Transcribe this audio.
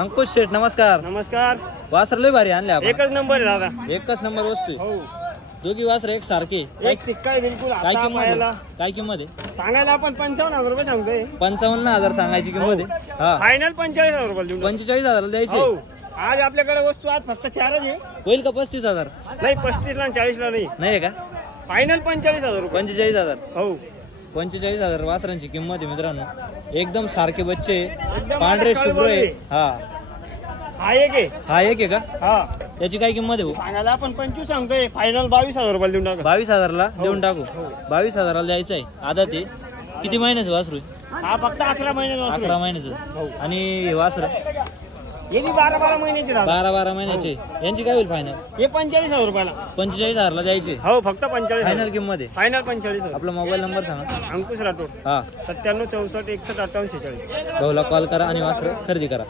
अंकुश शेठ नमस्कार. नमस्कार. वासर लय भारी आणले आपण. एकच नंबर आहे दादा. एकच नंबर वस्तू. हो. दोघी वासर एक सारखे. एक सिक्का आहे बिलकुल. काय आता किंमत पाहायला काय किंमत आहे? सांगायला आपण 55,000 रुपये सांगतोय. 55,000 सांगायची किंमत आहे. हा फायनल 45,000 रुपये देऊन. 45,000 द्यायचे. हो. आज आपल्याकडे वस्तू आज फक्त 4च आहे. होईल का 35,000? नाही 35 ला आणि 40 ला नाही. नाही का? फायनल 45,000 रुपये. 45,000. हो. 45,000 वासरांची किंमत आहे मित्रांनो. एकदम सारखे बच्चे, एकदम पांढरे काळे शुभ्र आहे. आहे. हा हा एक आहे. हा एक आहे का? हा. त्याची काय किंमत आहे भाऊ? सांगायला आपण 25 सांगतोय. फायनल 22,000 रुपये देऊन टाका. 22,000 ला देऊन टाकू. 22,000 ला द्यायचं आहे. आदत आहे. किती महिन्याचं वासरू आहे? हा फक्त 11 महिन्याचा 11 महिन्याचं. आणि हे वासर हे बी 12 महिन्याचे दादा. 12 महिन्याचे. यांची काय होईल फायनल? हे 45,000 रुपयाला. 45,000 ला द्यायचे. हो फक्त 45,000 फायनल किंमत आहे. फायनल 45,000. आपला मोबाईल नंबर सांगा. अंकुश राठोड. हा 97 64 61 58 46. भाऊला कॉल करा आणि वासर खरेदी करा.